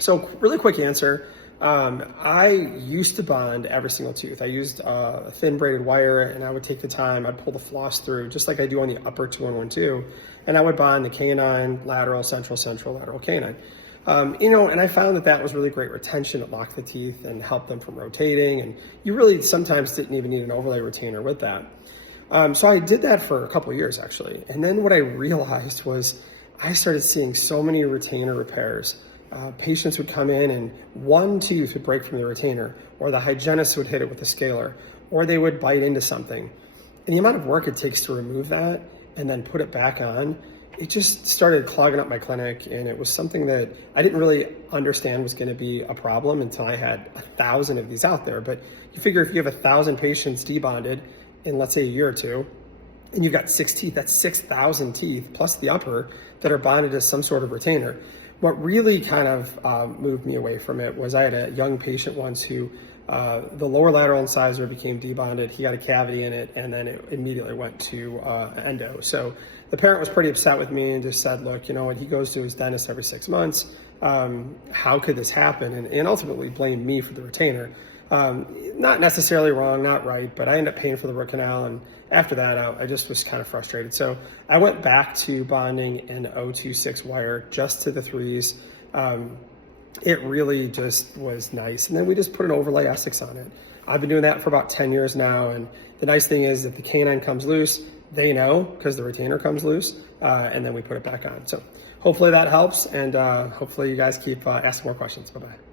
So really quick answer. I used to bond every single tooth. I used a thin braided wire, and I would take the time, I'd pull the floss through just like I do on the upper 2-1-1-2, and I would bond the canine, lateral, central, central, lateral canine. And I found that that was really great retention. It locked the teeth and helped them from rotating, and you really sometimes didn't even need an overlay retainer with that. So I did that for a couple of years actually, and then what I realized was I started seeing so many retainer repairs. Patients would come in and one tooth would break from the retainer, or the hygienist would hit it with a scaler, or they would bite into something. And the amount of work it takes to remove that and then put it back on, it just started clogging up my clinic, and it was something that I didn't really understand was gonna be a problem until I had 1,000 of these out there. But you figure if you have 1,000 patients debonded in, let's say, a year or two, and you've got 6 teeth, that's 6,000 teeth plus the upper that are bonded as some sort of retainer. What really kind of moved me away from it was I had a young patient once who the lower lateral incisor became debonded. He got a cavity in it, and then it immediately went to endo. So the parent was pretty upset with me and just said, look, you know what, he goes to his dentist every 6 months. How could this happen? And ultimately blamed me for the retainer. Not necessarily wrong, not right, but I ended up paying for the root canal, and after that, I just was kind of frustrated. So I went back to bonding an 026 wire just to the 3s. It really just was nice. And then we just put an overlay essix on it. I've been doing that for about 10 years now, and the nice thing is if the canine comes loose, they know because the retainer comes loose, and then we put it back on. So hopefully that helps, and hopefully you guys keep asking more questions. Bye-bye.